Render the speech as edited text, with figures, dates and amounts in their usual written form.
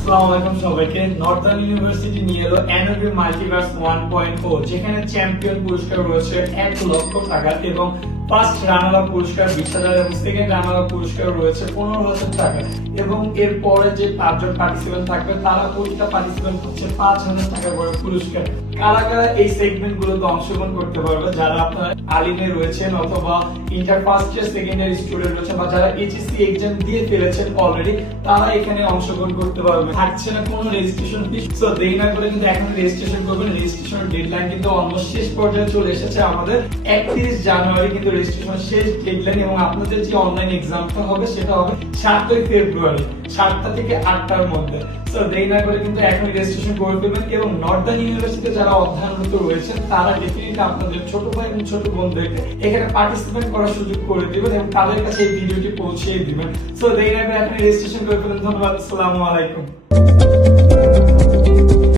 আসসালামু আলাইকুম সবাইকে। নর্দার্ন ইউনিভার্সিটি নিয়ে এলো এনওবি মাল্টিভার্স 1.0, যেখানে চ্যাম্পিয়ন পুরস্কার রয়েছে 1 লক্ষ টাকা এবং ফার্স্ট রানার আপ পুরস্কার 20,000 এবং সেকেন্ড রানার আপ পুরস্কার রয়েছে 15,000 টাকা এবং এর পরে যে 5 জন পার্টিসিপেন্ট থাকবে তারা প্রতিটা পার্টিসিপেন্ট হচ্ছে 5,000 টাকা করে পুরস্কার। কারা কারা এই সেগমেন্ট গুলোতে অংশগ্রহণ করতে পারবে? যারা আপনারা আলিমে রয়েছেন অথবা inter first year second year student রয়েছে বা যারা এইচএসসি এক্সাম দিয়ে ফেলেছেন অলরেডি, তারা এখানে অংশগ্রহণ করতে পারবে। থাকছে না কোনো রেজিস্ট্রেশন ফি। সো দেরি না করে কিন্তু এখন রেজিস্ট্রেশন করবেন। রেজিস্ট্রেশনের ডেডলাইন কিন্তু অলমোস্ট শেষ পর্যায়ে চলে এসেছে। আমাদের 31 জানুয়ারি কিন্তু রেজিস্ট্রেশন শেষ ডেডলাইন এবং আপনাদের যে অনলাইন এক্সামটা হবে সেটা হবে 7 ফেব্রুয়ারি 7টা থেকে 8টার মধ্যে। সো দেরি না করে কিন্তু এখন রেজিস্ট্রেশন করে ফেলবেন এবং নর্দার্ন ইউনিভার্সিটিতে যারা অধ্যয়নরত রয়েছেন তারা ডেফিনেটলি আপনাদের ছোট ভাই এবং ছোট বোনদেরকে এখানে পার্টিসিপেট করার সুযোগ করে দিবেন এবং তাদের কাছে এই ভিডিওটি পৌঁছে দিবেন। সো দেরি না করে এখন রেজিস্ট্রেশন করে ফেলুন। ধন্যবাদ। আসসালামু আলাইকুম।